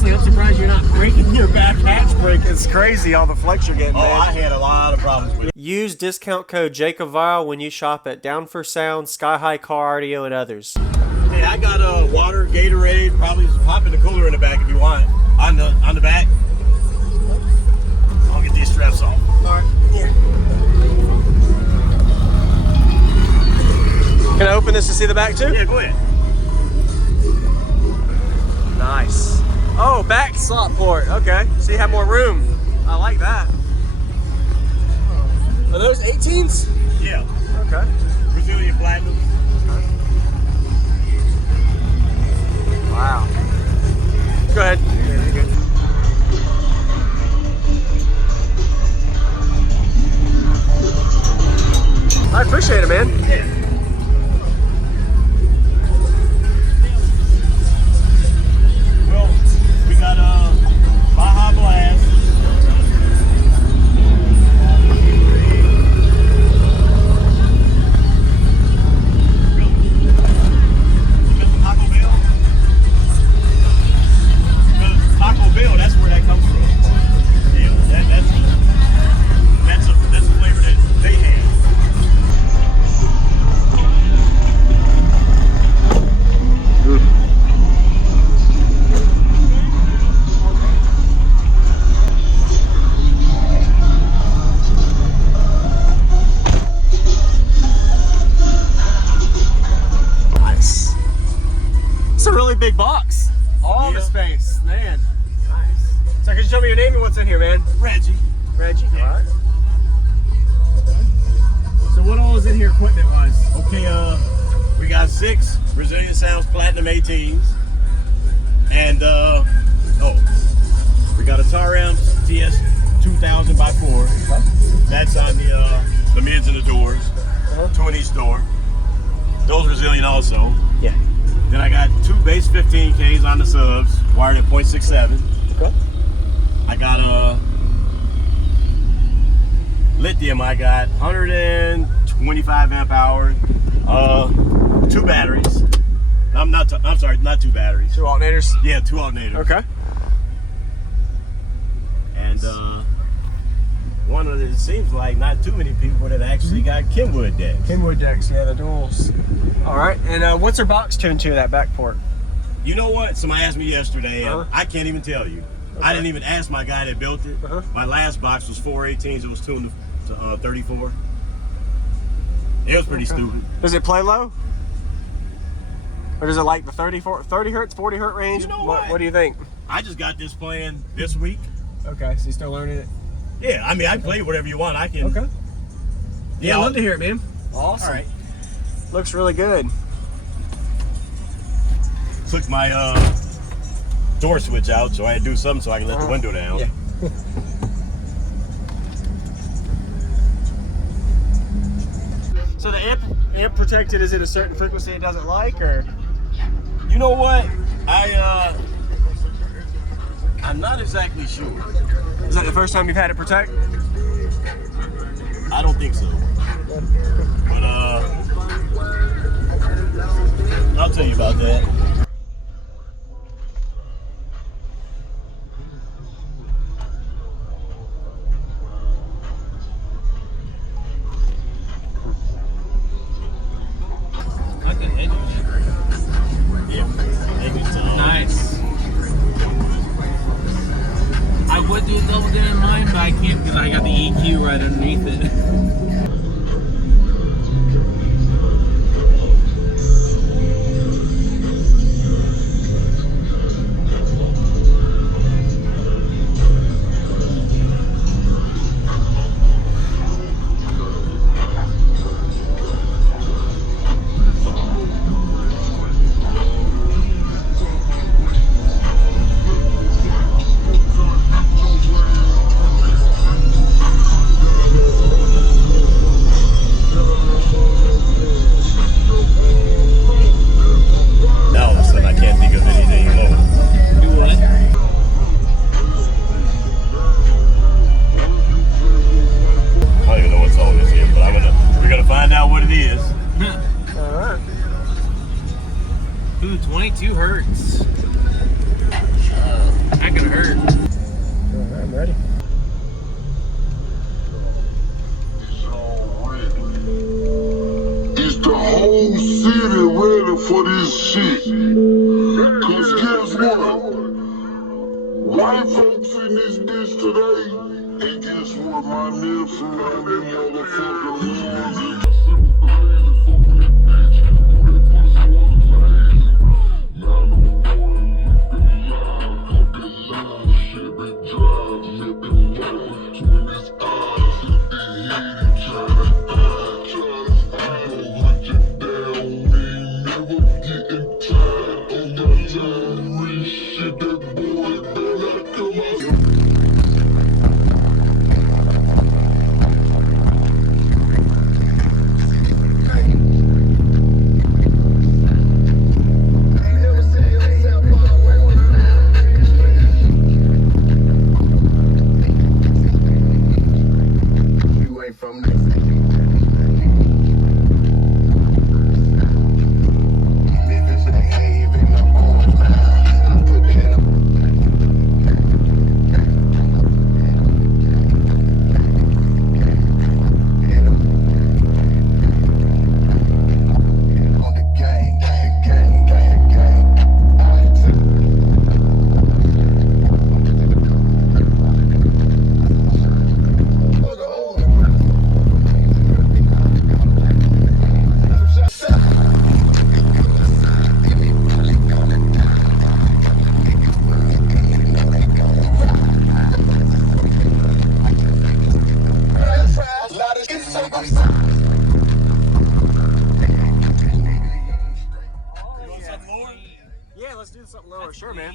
honestly, I'm surprised you're not breaking your back hatch brake. It's crazy all the flex you're getting, man. I had a lot of problems with it. Use discount code JacobViral when you shop at Down for Sound, SkyHigh Car Audio, and others. Hey, I got water, Gatorade, probably pop in the cooler in the back if you want. On the back. I'll get these straps off. All right, here. Can I open this to see the back too? Yeah, go ahead. Nice. Oh, back slot port. Okay, so you have more room. I like that. Are those 18s? Yeah. Okay. Brazilian Platinum. Wow. Go ahead. Yeah, you're good. I appreciate it, man. Yeah. Well, we got Baja Blast. Taco Bell, that's where that comes from. Yeah, that's a flavor that they have. Nice. It's a really big box. All the space, man. Nice. So, can you show me your name and what's in here, man? Reggie. Reggie. Yeah. All right. So, what all is in here equipment-wise? Okay, we got 6 Brazilian Sounds Platinum 18s, and we got a Tahoe TS 2000 by 4. Okay. That's on the mids and the doors, 2 in each door. Those Brazilian also. Yeah. Then I got 2 base 15Ks on the subs, wired at 0.67. Okay. I got lithium. I got 125 amp hours, 2 batteries. I'm sorry, not 2 batteries. 2 alternators? Yeah, 2 alternators. Okay. And one of the, it seems like not too many people that actually got Kenwood decks. Kenwood decks, yeah, the duals. All right, and what's our box tuned to that back port? You know what? Somebody asked me yesterday, and I can't even tell you. Okay. I didn't even ask my guy that built it. My last box was 418s. It was tuned to 34. It was pretty stupid. Does it play low? Or does it like the 30 hertz, 40 hertz range? You know what do you think? I just got this playing this week. Okay, so you're still learning it? Yeah, I mean, I play whatever you want. I can. Okay. Yeah, I'd love to hear it, man. Awesome. All right. Looks really good. Took my door switch out, so I had to do something so I can let the window down. Yeah. So the amp protected, is it a certain frequency it doesn't like, or? You know what? I'm not exactly sure. Is that the first time you've had it protect? I don't think so. But I'll tell you about that. Nice. I would do a double din in mine, but I can't because I got the EQ right underneath it. shit. Cause guess what? White folks in this bitch today. And guess what? My niggas from around them motherfucking ones. Yeah, let's do something lower. Sure, man.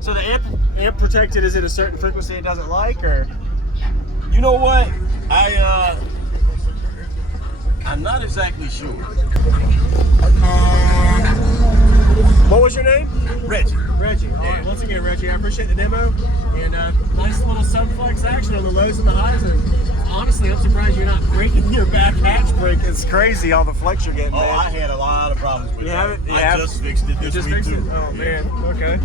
So the amp protected is at a certain frequency it doesn't like, or? You know what? I'm not exactly sure. What was your name? Reggie. Reggie. All right, once again, Reggie, I appreciate the demo. And nice little subflex action on the lows and the highs. And honestly, I'm surprised you're not breaking your back hatch brake. It's crazy all the flex you're getting, man. I had a lot of problems with You that. have it? I just fixed it this week, too. Oh, man. Okay.